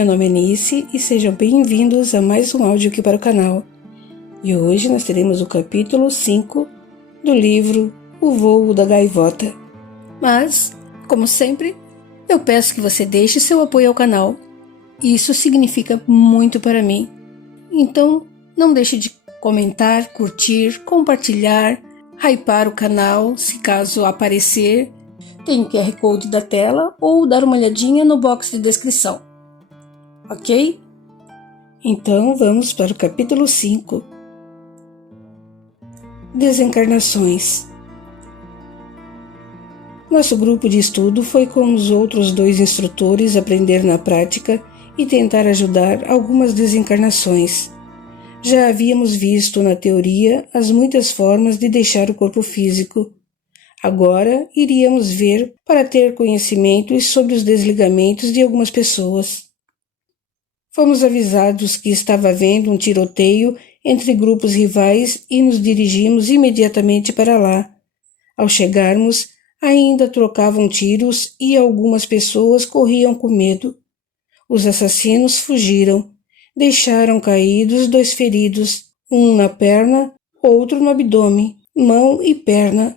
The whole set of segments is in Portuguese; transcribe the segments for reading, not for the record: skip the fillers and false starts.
Meu nome é Nice e sejam bem-vindos a mais um áudio aqui para o canal. E hoje nós teremos o capítulo 5 do livro O Voo da Gaivota. Mas, como sempre, eu peço que você deixe seu apoio ao canal. Isso significa muito para mim. Então, não deixe de comentar, curtir, compartilhar, hypar o canal se caso aparecer. Tem o QR Code da tela ou dar uma olhadinha no box de descrição. Ok? Então vamos para o capítulo 5. Desencarnações. Nosso grupo de estudo foi com os outros 2 instrutores aprender na prática e tentar ajudar algumas desencarnações. Já havíamos visto na teoria as muitas formas de deixar o corpo físico. Agora iríamos ver para ter conhecimentos sobre os desligamentos de algumas pessoas. Fomos avisados que estava havendo um tiroteio entre grupos rivais e nos dirigimos imediatamente para lá. Ao chegarmos, ainda trocavam tiros e algumas pessoas corriam com medo. Os assassinos fugiram. Deixaram caídos 2 feridos, um na perna, outro no abdômen, mão e perna.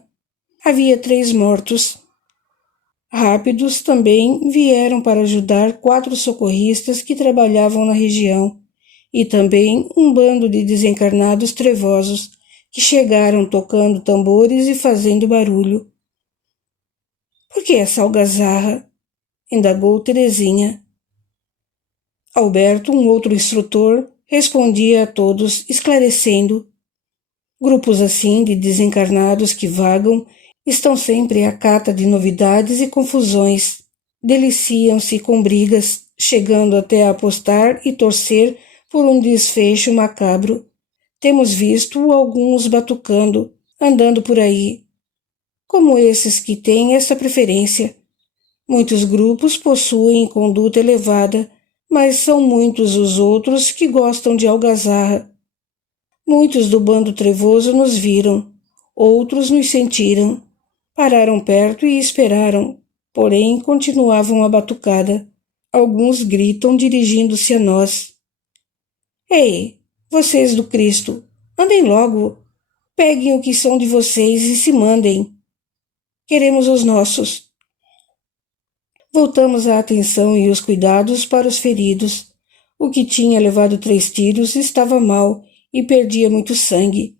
Havia 3 mortos. Rápidos também vieram para ajudar 4 socorristas que trabalhavam na região e também um bando de desencarnados trevosos que chegaram tocando tambores e fazendo barulho. — Por que essa algazarra? Indagou Terezinha. Alberto, um outro instrutor, respondia a todos, esclarecendo. Grupos assim de desencarnados que vagam estão sempre à cata de novidades e confusões. Deliciam-se com brigas, chegando até a apostar e torcer por um desfecho macabro. Temos visto alguns batucando, andando por aí, como esses que têm essa preferência. Muitos grupos possuem conduta elevada, mas são muitos os outros que gostam de algazarra. Muitos do bando trevoso nos viram, outros nos sentiram. Pararam perto e esperaram, porém continuavam a batucada. Alguns gritam dirigindo-se a nós. — Ei, vocês do Cristo, andem logo, peguem o que são de vocês e se mandem. Queremos os nossos. Voltamos a atenção e os cuidados para os feridos. O que tinha levado 3 tiros estava mal e perdia muito sangue.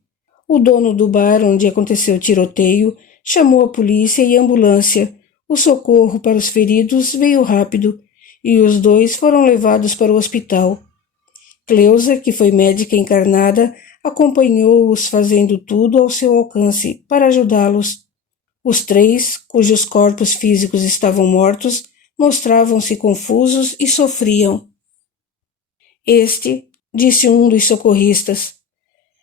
O dono do bar onde aconteceu o tiroteio chamou a polícia e a ambulância. O socorro para os feridos veio rápido e os 2 foram levados para o hospital. Cleusa, que foi médica encarnada, acompanhou-os fazendo tudo ao seu alcance para ajudá-los. Os 3, cujos corpos físicos estavam mortos, mostravam-se confusos e sofriam. Disse um dos socorristas,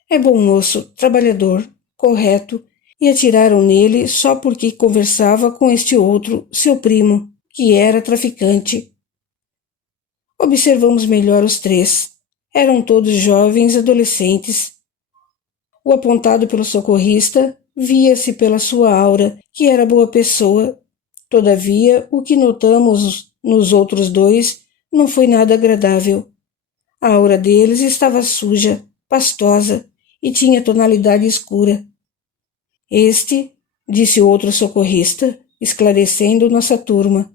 é bom moço, trabalhador, correto, e atiraram nele só porque conversava com este outro, seu primo, que era traficante. Observamos melhor os 3. Eram todos jovens adolescentes. O apontado pelo socorrista via-se pela sua aura que era boa pessoa. Todavia, o que notamos nos outros 2 não foi nada agradável. A aura deles estava suja, pastosa e tinha tonalidade escura. Disse outro socorrista, esclarecendo nossa turma.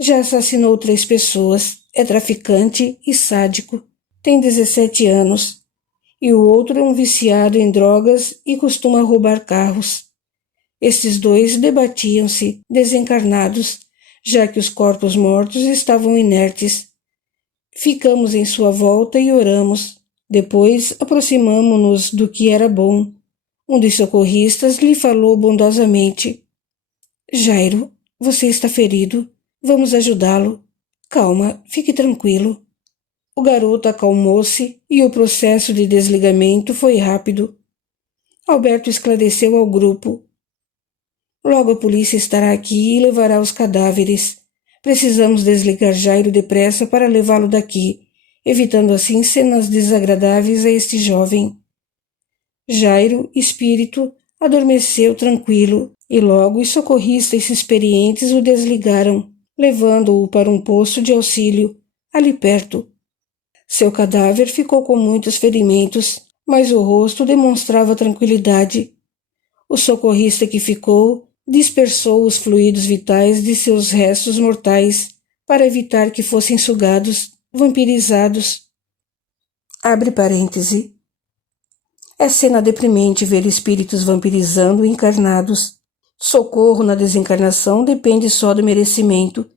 Já assassinou 3 pessoas, é traficante e sádico, tem 17 anos. E o outro é um viciado em drogas e costuma roubar carros. Estes 2 debatiam-se, desencarnados, já que os corpos mortos estavam inertes. Ficamos em sua volta e oramos. Depois aproximamo-nos do que era bom. Um dos socorristas lhe falou bondosamente. Jairo, você está ferido. Vamos ajudá-lo. Calma, fique tranquilo. O garoto acalmou-se e o processo de desligamento foi rápido. Alberto esclareceu ao grupo. Logo a polícia estará aqui e levará os cadáveres. Precisamos desligar Jairo depressa para levá-lo daqui, evitando assim cenas desagradáveis a este jovem. Jairo, espírito, adormeceu tranquilo e logo os socorristas experientes o desligaram, levando-o para um posto de auxílio, ali perto. Seu cadáver ficou com muitos ferimentos, mas o rosto demonstrava tranquilidade. O socorrista que ficou dispersou os fluidos vitais de seus restos mortais para evitar que fossem sugados, vampirizados. Abre parêntese. É cena deprimente ver espíritos vampirizando encarnados. Socorro na desencarnação depende só do merecimento.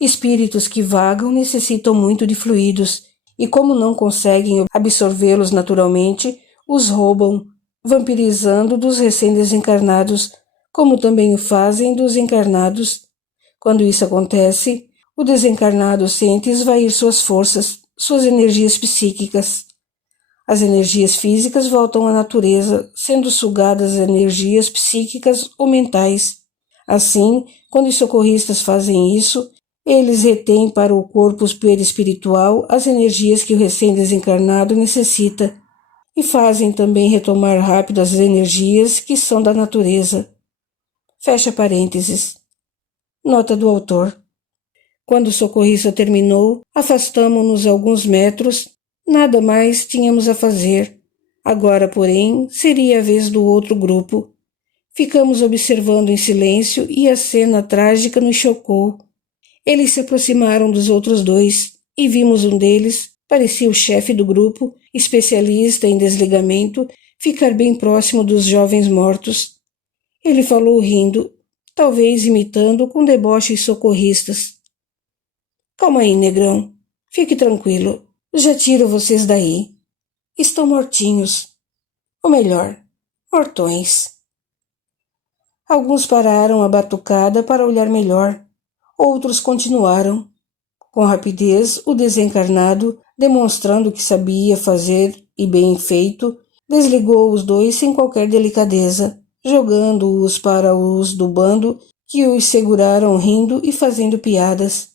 Espíritos que vagam necessitam muito de fluidos, e como não conseguem absorvê-los naturalmente, os roubam, vampirizando dos recém-desencarnados, como também o fazem dos encarnados. Quando isso acontece, o desencarnado sente esvair suas forças, suas energias psíquicas. As energias físicas voltam à natureza, sendo sugadas energias psíquicas ou mentais. Assim, quando os socorristas fazem isso, eles retêm para o corpo perispiritual as energias que o recém-desencarnado necessita e fazem também retomar rápido as energias que são da natureza. Fecha parênteses. Nota do autor. Quando o socorrista terminou, afastamo-nos alguns metros. Nada mais tínhamos a fazer. Agora, porém, seria a vez do outro grupo. Ficamos observando em silêncio e a cena trágica nos chocou. Eles se aproximaram dos outros dois e vimos um deles, parecia o chefe do grupo, especialista em desligamento, ficar bem próximo dos jovens mortos. Ele falou rindo, talvez imitando com deboche os socorristas. Calma aí, negrão. Fique tranquilo. Já tiro vocês daí. Estão mortinhos. Ou melhor, mortões. Alguns pararam a batucada para olhar melhor. Outros continuaram. Com rapidez, o desencarnado, demonstrando que sabia fazer e bem feito, desligou os dois sem qualquer delicadeza, jogando-os para os do bando que os seguraram rindo e fazendo piadas.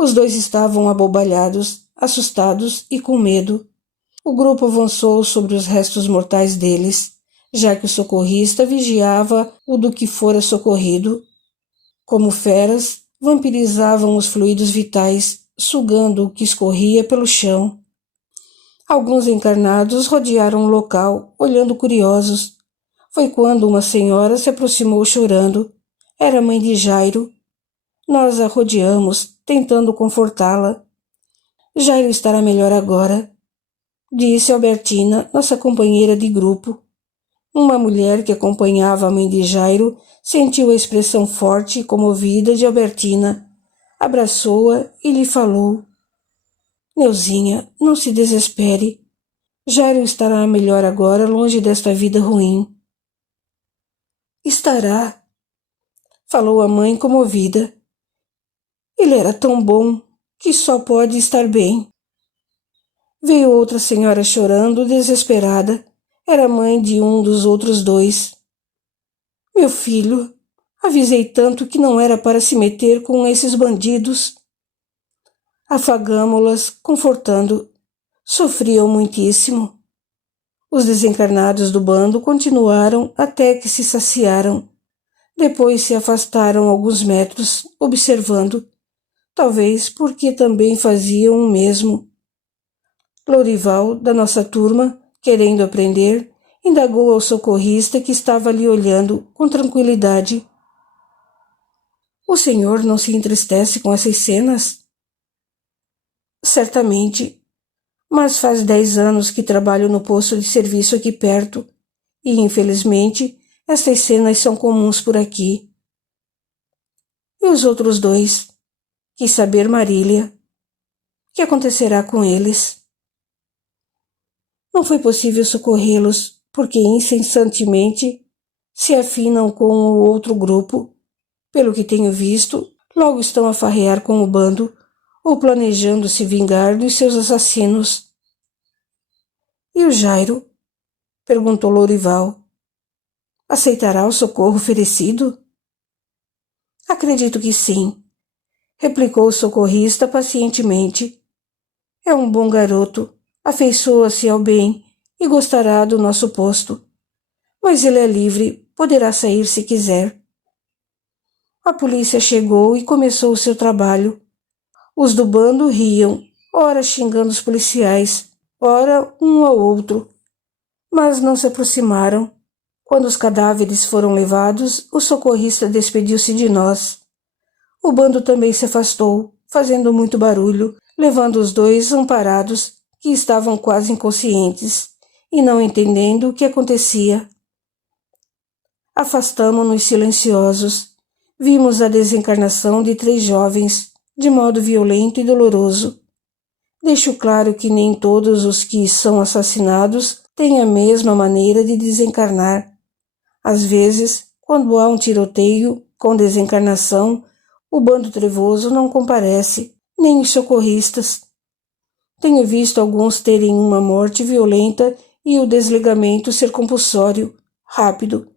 Os dois estavam abobalhados, assustados e com medo. O grupo avançou sobre os restos mortais deles, já que o socorrista vigiava o do que fora socorrido. Como feras, vampirizavam os fluidos vitais, sugando o que escorria pelo chão. Alguns encarnados rodearam o local, olhando curiosos. Foi quando uma senhora se aproximou chorando. Era a mãe de Jairo. Nós a rodeamos, tentando confortá-la. Jairo estará melhor agora, disse Albertina, nossa companheira de grupo. Uma mulher que acompanhava a mãe de Jairo sentiu a expressão forte e comovida de Albertina, abraçou-a e lhe falou: Neuzinha, não se desespere. Jairo estará melhor agora, longe desta vida ruim. Estará, falou a mãe comovida. Ele era tão bom que só pode estar bem. Veio outra senhora chorando, desesperada. Era mãe de um dos outros dois. Meu filho, avisei tanto que não era para se meter com esses bandidos. Afagamo-las, confortando. Sofriam muitíssimo. Os desencarnados do bando continuaram até que se saciaram. Depois se afastaram alguns metros, observando, talvez porque também faziam o mesmo. Lourival, da nossa turma, querendo aprender, indagou ao socorrista que estava ali olhando com tranquilidade. O senhor não se entristece com essas cenas? Certamente, mas faz 10 anos que trabalho no posto de serviço aqui perto e, infelizmente, essas cenas são comuns por aqui. E os outros dois? Quis saber Marília. O que acontecerá com eles? Não foi possível socorrê-los, porque incessantemente se afinam com o outro grupo. Pelo que tenho visto, logo estão a farrear com o bando, ou planejando se vingar dos seus assassinos. E o Jairo? Perguntou Lourival. Aceitará o socorro oferecido? Acredito que sim, replicou o socorrista pacientemente. É um bom garoto, afeiçoa-se ao bem e gostará do nosso posto. Mas ele é livre, poderá sair se quiser. A polícia chegou e começou o seu trabalho. Os do bando riam, ora xingando os policiais, ora um ao outro, mas não se aproximaram. Quando os cadáveres foram levados, o socorrista despediu-se de nós. O bando também se afastou, fazendo muito barulho, levando os dois amparados, que estavam quase inconscientes, e não entendendo o que acontecia. Afastamo-nos silenciosos. Vimos a desencarnação de 3 jovens, de modo violento e doloroso. Deixo claro que nem todos os que são assassinados têm a mesma maneira de desencarnar. Às vezes, quando há um tiroteio com desencarnação, o bando trevoso não comparece, nem os socorristas. Tenho visto alguns terem uma morte violenta e o desligamento ser compulsório, rápido,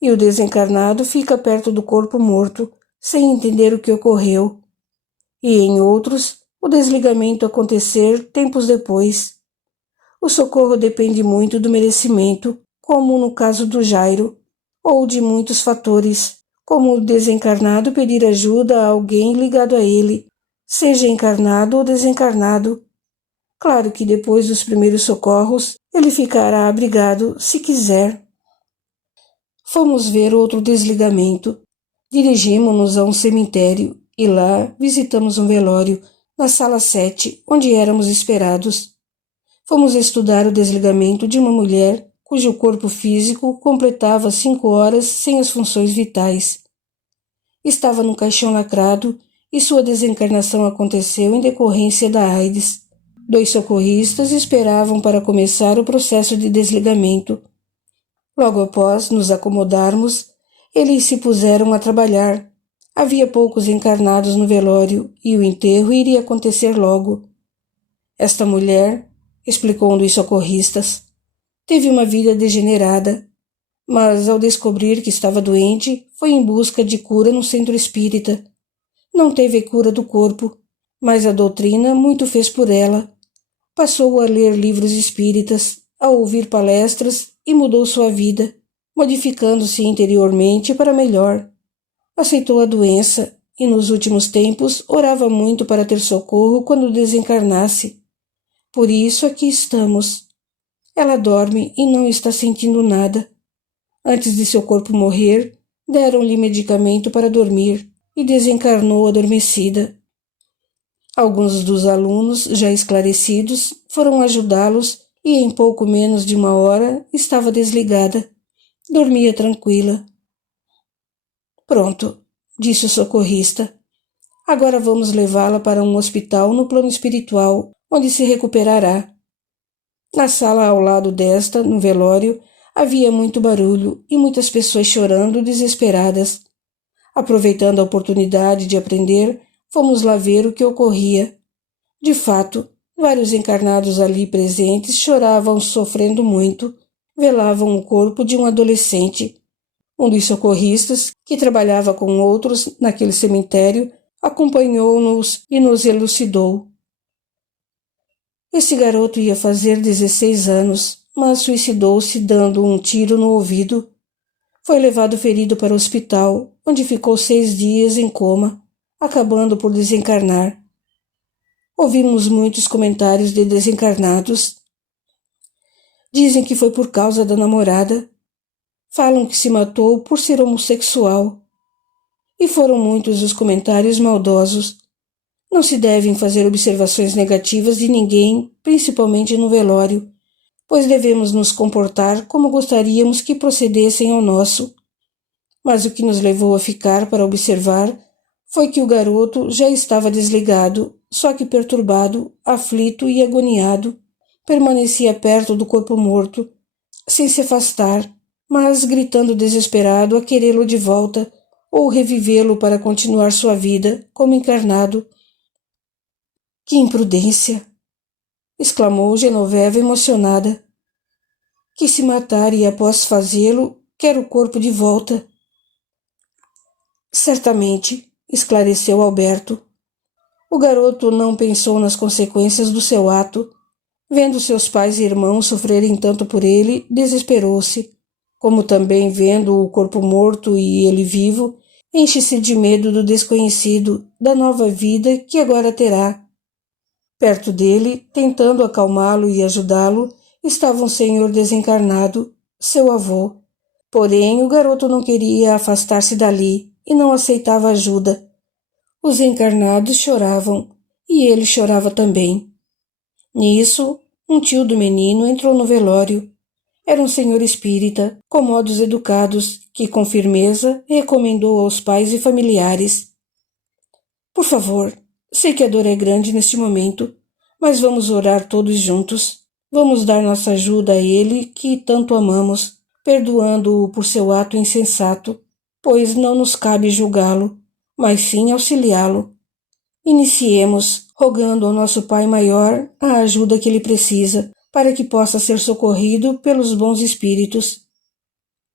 e o desencarnado fica perto do corpo morto, sem entender o que ocorreu. E em outros, o desligamento acontecer tempos depois. O socorro depende muito do merecimento, como no caso do Jairo, ou de muitos fatores, como o desencarnado pedir ajuda a alguém ligado a ele, seja encarnado ou desencarnado. Claro que depois dos primeiros socorros, ele ficará abrigado, se quiser. Fomos ver outro desligamento. Dirigimo-nos a um cemitério e lá visitamos um velório, na sala 7, onde éramos esperados. Fomos estudar o desligamento de uma mulher cujo corpo físico completava 5 horas sem as funções vitais. Estava num caixão lacrado e sua desencarnação aconteceu em decorrência da AIDS. 2 socorristas esperavam para começar o processo de desligamento. Logo após nos acomodarmos, eles se puseram a trabalhar. Havia poucos encarnados no velório e o enterro iria acontecer logo. Esta mulher, explicou um dos socorristas, teve uma vida degenerada, mas ao descobrir que estava doente, foi em busca de cura no centro espírita. Não teve cura do corpo, mas a doutrina muito fez por ela. Passou a ler livros espíritas, a ouvir palestras e mudou sua vida, modificando-se interiormente para melhor. Aceitou a doença e nos últimos tempos orava muito para ter socorro quando desencarnasse. Por isso aqui estamos. Ela dorme e não está sentindo nada. Antes de seu corpo morrer, deram-lhe medicamento para dormir e desencarnou adormecida. Alguns dos alunos, já esclarecidos, foram ajudá-los e em pouco menos de 1 hora estava desligada. Dormia tranquila. Pronto, disse o socorrista. Agora vamos levá-la para um hospital no plano espiritual, onde se recuperará. Na sala ao lado desta, no velório, havia muito barulho e muitas pessoas chorando desesperadas. Aproveitando a oportunidade de aprender, fomos lá ver o que ocorria. De fato, vários encarnados ali presentes choravam sofrendo muito, velavam o corpo de um adolescente. Um dos socorristas, que trabalhava com outros naquele cemitério, acompanhou-nos e nos elucidou. Esse garoto ia fazer 16 anos, mas suicidou-se dando um tiro no ouvido. Foi levado ferido para o hospital, onde ficou 6 dias em coma, acabando por desencarnar. Ouvimos muitos comentários de desencarnados. Dizem que foi por causa da namorada. Falam que se matou por ser homossexual. E foram muitos os comentários maldosos. Não se devem fazer observações negativas de ninguém, principalmente no velório, pois devemos nos comportar como gostaríamos que procedessem ao nosso. Mas o que nos levou a ficar para observar foi que o garoto já estava desligado, só que perturbado, aflito e agoniado, permanecia perto do corpo morto, sem se afastar, mas gritando desesperado a querê-lo de volta ou revivê-lo para continuar sua vida como encarnado. Que imprudência! Exclamou Genoveva emocionada. Que se matar e após fazê-lo, quer o corpo de volta. Certamente, esclareceu Alberto. O garoto não pensou nas consequências do seu ato. Vendo seus pais e irmãos sofrerem tanto por ele, desesperou-se. Como também vendo o corpo morto e ele vivo, Enche-se de medo do desconhecido, da nova vida que agora terá. Perto dele, tentando acalmá-lo e ajudá-lo, estava um senhor desencarnado, seu avô. Porém, o garoto não queria afastar-se dali e não aceitava ajuda. Os encarnados choravam, e ele chorava também. Nisso, um tio do menino entrou no velório. Era um senhor espírita, com modos educados, que com firmeza recomendou aos pais e familiares: por favor, sei que a dor é grande neste momento, mas vamos orar todos juntos. Vamos dar nossa ajuda a ele que tanto amamos, perdoando-o por seu ato insensato, pois não nos cabe julgá-lo, mas sim auxiliá-lo. Iniciemos, rogando ao nosso Pai Maior a ajuda que ele precisa, para que possa ser socorrido pelos bons espíritos.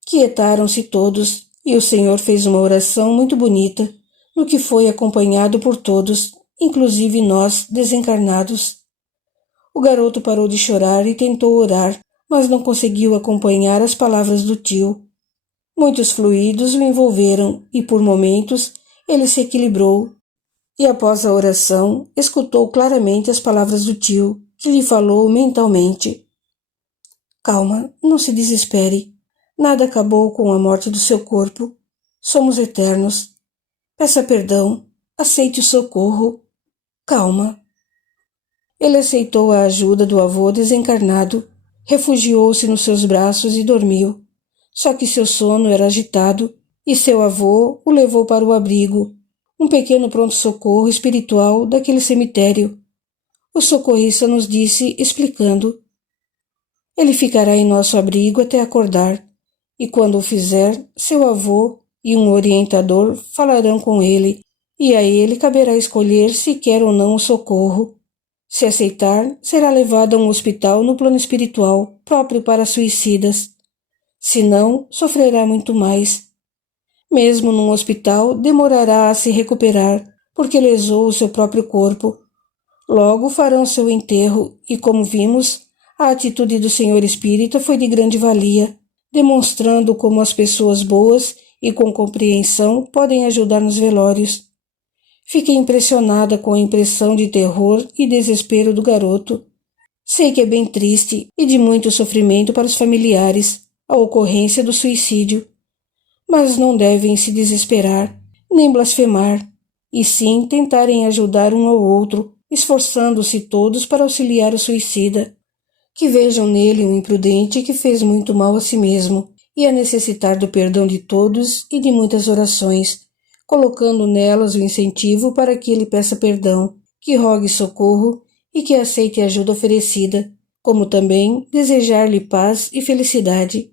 Quietaram-se todos, e o Senhor fez uma oração muito bonita, no que foi acompanhado por todos, inclusive nós, desencarnados. O garoto parou de chorar e tentou orar, mas não conseguiu acompanhar as palavras do tio. Muitos fluidos o envolveram e, por momentos, ele se equilibrou e, após a oração, escutou claramente as palavras do tio, que lhe falou mentalmente: calma, não se desespere. Nada acabou com a morte do seu corpo. Somos eternos. Peça perdão. Aceite o socorro. Calma. Ele aceitou a ajuda do avô desencarnado, refugiou-se nos seus braços e dormiu. Só que seu sono era agitado e seu avô o levou para o abrigo, um pequeno pronto-socorro espiritual daquele cemitério. O socorrista nos disse, explicando: ele ficará em nosso abrigo até acordar, e quando o fizer, seu avô e um orientador falarão com ele, e a ele caberá escolher se quer ou não o socorro. Se aceitar, será levado a um hospital no plano espiritual, próprio para suicidas. Se não, sofrerá muito mais. Mesmo num hospital, demorará a se recuperar, porque lesou o seu próprio corpo. Logo farão seu enterro e, como vimos, a atitude do senhor espírita foi de grande valia, demonstrando como as pessoas boas e com compreensão podem ajudar nos velórios. Fiquei impressionada com a impressão de terror e desespero do garoto. Sei que é bem triste e de muito sofrimento para os familiares a ocorrência do suicídio, mas não devem se desesperar, nem blasfemar, e sim tentarem ajudar um ao outro, esforçando-se todos para auxiliar o suicida, que vejam nele um imprudente que fez muito mal a si mesmo e a necessitar do perdão de todos e de muitas orações, colocando nelas o incentivo para que ele peça perdão, que rogue socorro e que aceite a ajuda oferecida, como também desejar-lhe paz e felicidade.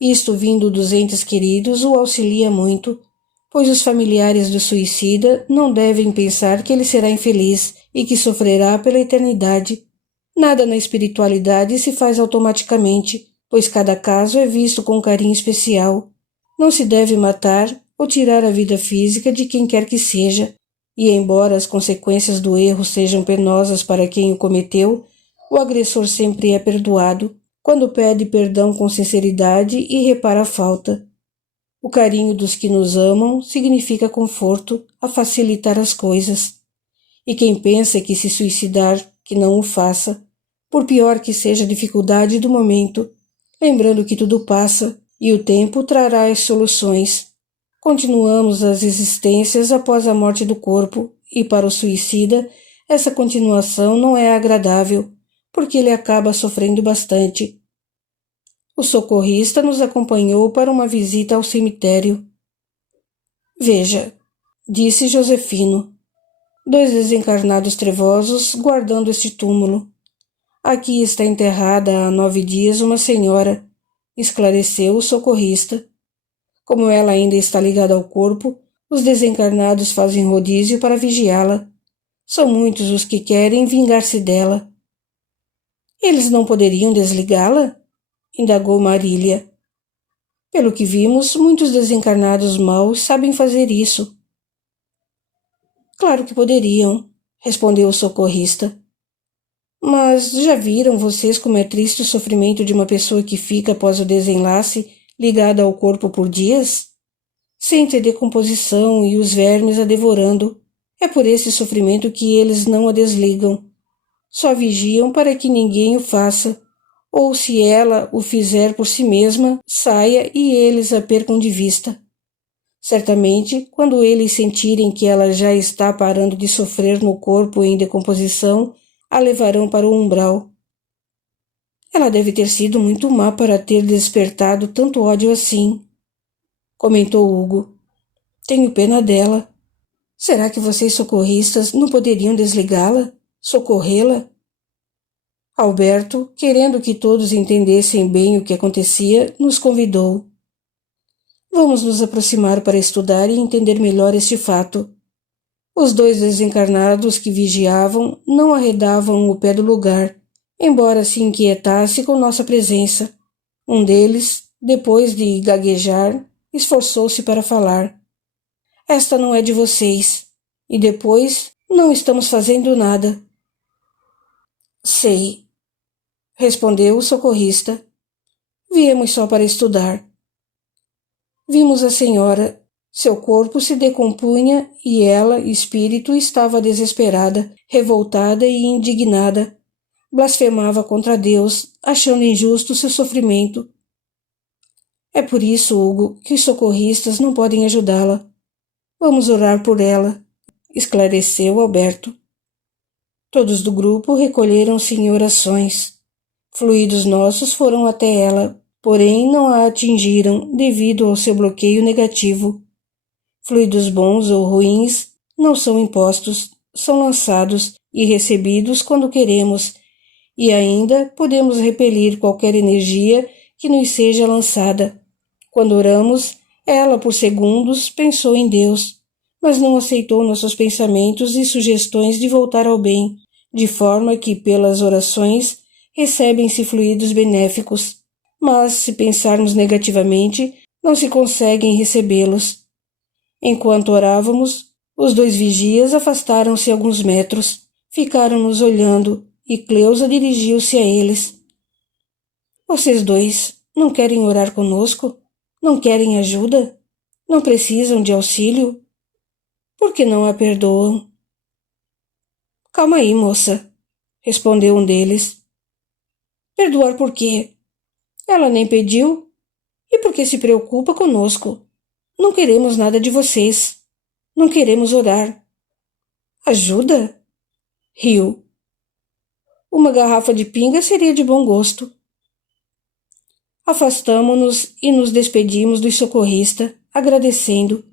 Isto vindo dos entes queridos o auxilia muito, pois os familiares do suicida não devem pensar que ele será infeliz e que sofrerá pela eternidade. Nada na espiritualidade se faz automaticamente, pois cada caso é visto com carinho especial. Não se deve matar ou tirar a vida física de quem quer que seja, e embora as consequências do erro sejam penosas para quem o cometeu, o agressor sempre é perdoado, quando pede perdão com sinceridade e repara a falta. O carinho dos que nos amam significa conforto, a facilitar as coisas. E quem pensa que se suicidar, que não o faça, por pior que seja a dificuldade do momento, lembrando que tudo passa e o tempo trará as soluções. Continuamos as existências após a morte do corpo, e para o suicida, essa continuação não é agradável, porque ele acaba sofrendo bastante. O socorrista nos acompanhou para uma visita ao cemitério. Veja, disse Josefino, 2 desencarnados trevosos guardando este túmulo. Aqui está enterrada há 9 dias uma senhora, esclareceu o socorrista. Como ela ainda está ligada ao corpo, os desencarnados fazem rodízio para vigiá-la. São muitos os que querem vingar-se dela. Eles não poderiam desligá-la? Indagou Marília. Pelo que vimos, muitos desencarnados maus sabem fazer isso. Claro que poderiam, respondeu o socorrista. Mas já viram vocês como é triste o sofrimento de uma pessoa que fica após o desenlace ligada ao corpo por dias? sente a decomposição e os vermes a devorando. É por esse sofrimento que eles não a desligam. Só vigiam para que ninguém o faça, ou se ela o fizer por si mesma, saia e eles a percam de vista. Certamente, quando eles sentirem que ela já está parando de sofrer no corpo em decomposição, a levarão para o umbral. Ela deve ter sido muito má para ter despertado tanto ódio assim, comentou Hugo. Tenho pena dela. Será que vocês socorristas não poderiam desligá-la? Socorrê-la? Alberto, querendo que todos entendessem bem o que acontecia, nos convidou. Vamos nos aproximar para estudar e entender melhor este fato. Os dois desencarnados que vigiavam não arredavam o pé do lugar, embora se inquietasse com nossa presença. Um deles, depois de gaguejar, esforçou-se para falar. Esta não é de vocês. E depois, não estamos fazendo nada. Sei, respondeu o socorrista. Viemos só para estudar. Vimos a senhora. Seu corpo se decompunha e ela, espírito, estava desesperada, revoltada e indignada. Blasfemava contra Deus, achando injusto seu sofrimento. É por isso, Hugo, que os socorristas não podem ajudá-la. Vamos orar por ela, esclareceu Alberto. Todos do grupo recolheram-se em orações. Fluidos nossos foram até ela, porém não a atingiram devido ao seu bloqueio negativo. Fluidos bons ou ruins não são impostos, são lançados e recebidos quando queremos, e ainda podemos repelir qualquer energia que nos seja lançada. Quando oramos, ela por segundos pensou em Deus, mas não aceitou nossos pensamentos e sugestões de voltar ao bem, de forma que pelas orações recebem-se fluidos benéficos, mas se pensarmos negativamente, não se conseguem recebê-los. Enquanto orávamos, os dois vigias afastaram-se alguns metros, ficaram nos olhando e Cleusa dirigiu-se a eles. Vocês dois não querem orar conosco? Não querem ajuda? Não precisam de auxílio? Por que não a perdoam? Calma aí, moça, respondeu um deles. Perdoar por quê? Ela nem pediu. E por que se preocupa conosco? Não queremos nada de vocês. Não queremos orar. Ajuda? Riu. Uma garrafa de pinga seria de bom gosto. Afastamo-nos e nos despedimos do socorrista, agradecendo.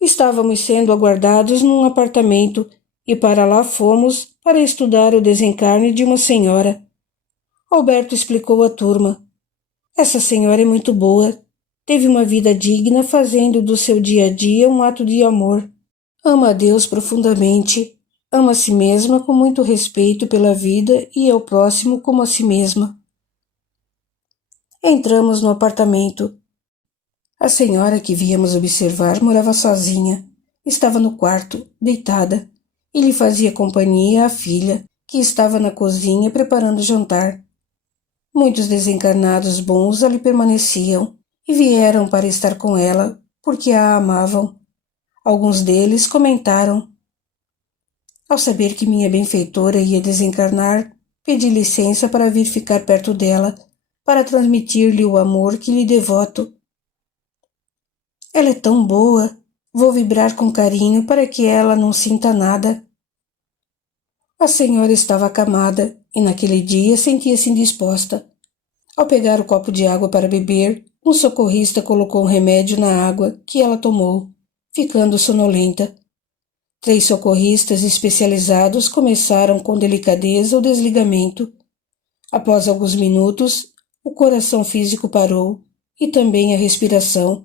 Estávamos sendo aguardados num apartamento e para lá fomos para estudar o desencarne de uma senhora. Alberto explicou à turma. Essa senhora é muito boa. Teve uma vida digna fazendo do seu dia a dia um ato de amor. Ama a Deus profundamente. Ama a si mesma com muito respeito pela vida e ao próximo como a si mesma. Entramos no apartamento. A senhora que víamos observar morava sozinha. Estava no quarto, deitada, e lhe fazia companhia a filha, que estava na cozinha preparando o jantar. Muitos desencarnados bons ali permaneciam e vieram para estar com ela, porque a amavam. Alguns deles comentaram. Ao saber que minha benfeitora ia desencarnar, pedi licença para vir ficar perto dela, para transmitir-lhe o amor que lhe devoto. Ela é tão boa, vou vibrar com carinho para que ela não sinta nada. A senhora estava acamada e naquele dia sentia-se indisposta. Ao pegar o copo de água para beber, um socorrista colocou um remédio na água que ela tomou, ficando sonolenta. 3 socorristas especializados começaram com delicadeza o desligamento. Após alguns minutos, o coração físico parou e também a respiração.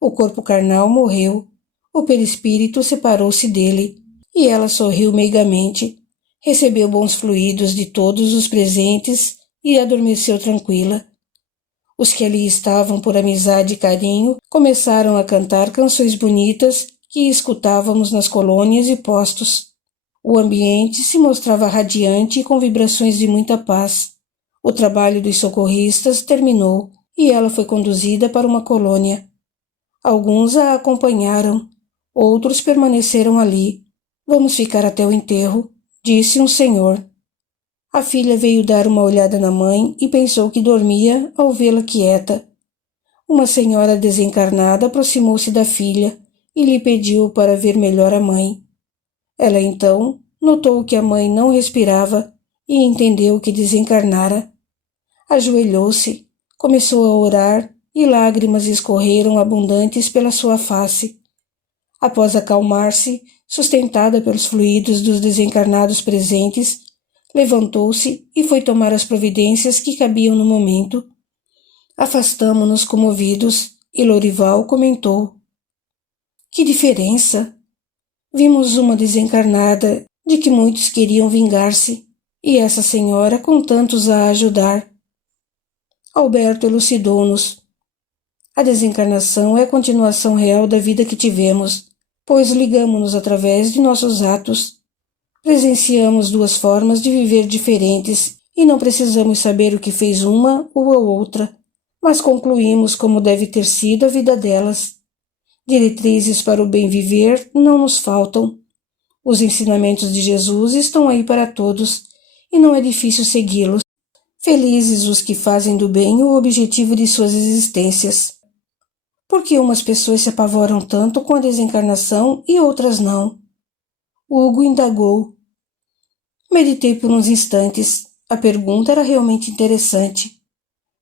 O corpo carnal morreu, o perispírito separou-se dele e ela sorriu meigamente, recebeu bons fluidos de todos os presentes e adormeceu tranquila. Os que ali estavam por amizade e carinho começaram a cantar canções bonitas que escutávamos nas colônias e postos. O ambiente se mostrava radiante e com vibrações de muita paz. O trabalho dos socorristas terminou e ela foi conduzida para uma colônia. Alguns a acompanharam, outros permaneceram ali. Vamos ficar até o enterro, disse um senhor. A filha veio dar uma olhada na mãe e pensou que dormia ao vê-la quieta. Uma senhora desencarnada aproximou-se da filha e lhe pediu para ver melhor a mãe. Ela então notou que a mãe não respirava e entendeu que desencarnara. Ajoelhou-se, começou a orar e lágrimas escorreram abundantes pela sua face. Após acalmar-se, sustentada pelos fluidos dos desencarnados presentes, levantou-se e foi tomar as providências que cabiam no momento. Afastamo-nos comovidos e Lorival comentou: Que diferença! Vimos uma desencarnada de que muitos queriam vingar-se, e essa senhora com tantos a ajudar. Alberto elucidou-nos. A desencarnação é a continuação real da vida que tivemos, pois ligamo-nos através de nossos atos. Presenciamos duas formas de viver diferentes e não precisamos saber o que fez uma ou a outra, mas concluímos como deve ter sido a vida delas. Diretrizes para o bem viver não nos faltam. Os ensinamentos de Jesus estão aí para todos e não é difícil segui-los. Felizes os que fazem do bem o objetivo de suas existências. Por que umas pessoas se apavoram tanto com a desencarnação e outras não? Hugo indagou. Meditei por uns instantes. A pergunta era realmente interessante.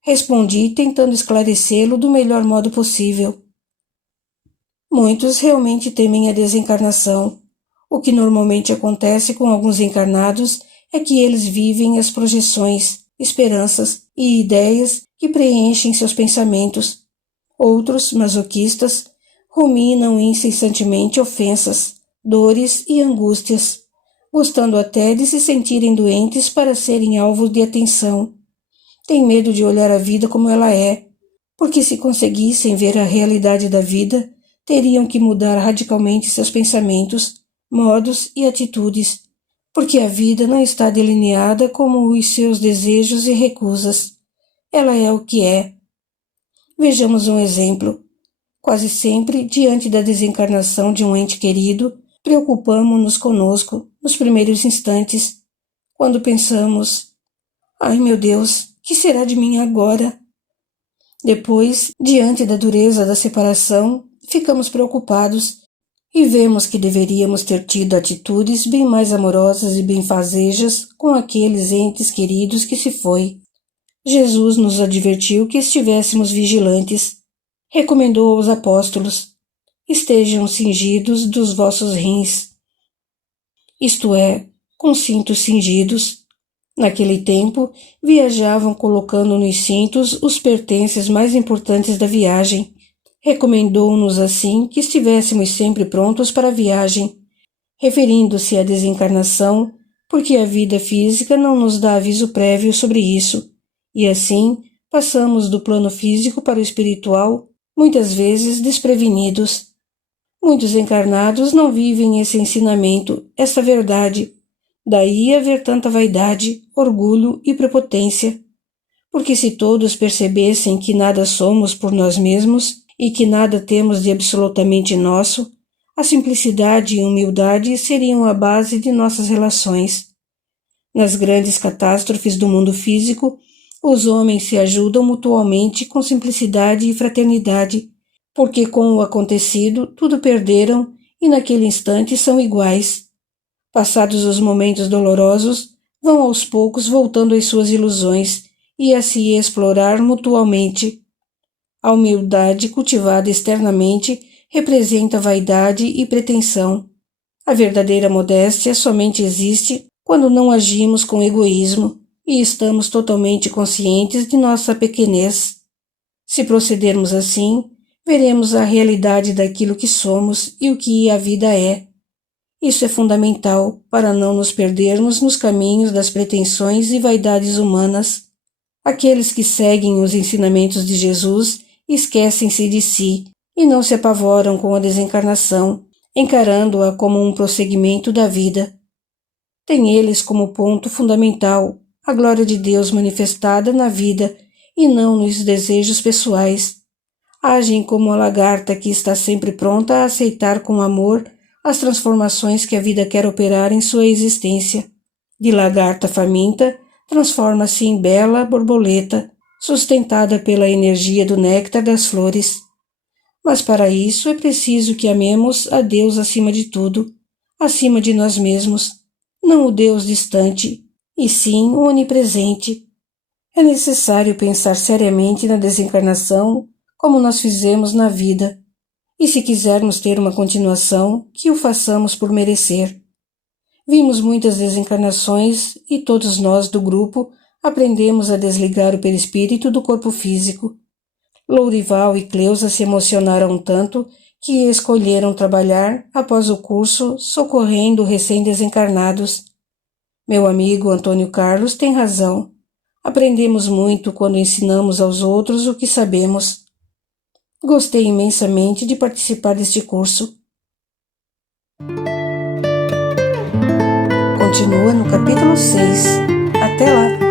Respondi tentando esclarecê-lo do melhor modo possível. Muitos realmente temem a desencarnação. O que normalmente acontece com alguns encarnados é que eles vivem as projeções, esperanças e ideias que preenchem seus pensamentos. Outros, masoquistas, ruminam incessantemente ofensas, dores e angústias, gostando até de se sentirem doentes para serem alvo de atenção. Têm medo de olhar a vida como ela é, porque se conseguissem ver a realidade da vida, teriam que mudar radicalmente seus pensamentos, modos e atitudes, porque a vida não está delineada como os seus desejos e recusas. Ela é o que é. Vejamos um exemplo. Quase sempre, diante da desencarnação de um ente querido, preocupamo-nos conosco nos primeiros instantes, quando pensamos: ai meu Deus, que será de mim agora? Depois, diante da dureza da separação, ficamos preocupados e vemos que deveríamos ter tido atitudes bem mais amorosas e benfazejas com aqueles entes queridos que se foi. Jesus nos advertiu que estivéssemos vigilantes. Recomendou aos apóstolos: estejam cingidos dos vossos rins, isto é, com cintos cingidos. Naquele tempo, viajavam colocando nos cintos os pertences mais importantes da viagem. Recomendou-nos assim que estivéssemos sempre prontos para a viagem, referindo-se à desencarnação, porque a vida física não nos dá aviso prévio sobre isso, e assim passamos do plano físico para o espiritual, muitas vezes desprevenidos. Muitos encarnados não vivem esse ensinamento, essa verdade. Daí haver tanta vaidade, orgulho e prepotência. Porque se todos percebessem que nada somos por nós mesmos e que nada temos de absolutamente nosso, a simplicidade e humildade seriam a base de nossas relações. Nas grandes catástrofes do mundo físico, os homens se ajudam mutuamente com simplicidade e fraternidade, porque com o acontecido tudo perderam e naquele instante são iguais. Passados os momentos dolorosos, vão aos poucos voltando às suas ilusões e a se explorar mutualmente. A humildade cultivada externamente representa vaidade e pretensão. A verdadeira modéstia somente existe quando não agimos com egoísmo e estamos totalmente conscientes de nossa pequenez. Se procedermos assim, veremos a realidade daquilo que somos e o que a vida é. Isso é fundamental para não nos perdermos nos caminhos das pretensões e vaidades humanas. Aqueles que seguem os ensinamentos de Jesus esquecem-se de si e não se apavoram com a desencarnação, encarando-a como um prosseguimento da vida. Têm eles como ponto fundamental a glória de Deus manifestada na vida e não nos desejos pessoais. Agem como a lagarta que está sempre pronta a aceitar com amor as transformações que a vida quer operar em sua existência. De lagarta faminta, transforma-se em bela borboleta, sustentada pela energia do néctar das flores. Mas para isso é preciso que amemos a Deus acima de tudo, acima de nós mesmos, não o Deus distante, e sim o onipresente. É necessário pensar seriamente na desencarnação, como nós fizemos na vida, e se quisermos ter uma continuação, que o façamos por merecer. Vimos muitas desencarnações e todos nós do grupo aprendemos a desligar o perispírito do corpo físico. Lourival e Cleusa se emocionaram tanto que escolheram trabalhar após o curso socorrendo recém-desencarnados. Meu amigo Antônio Carlos tem razão. Aprendemos muito quando ensinamos aos outros o que sabemos. Gostei imensamente de participar deste curso. Continua no capítulo 6. Até lá!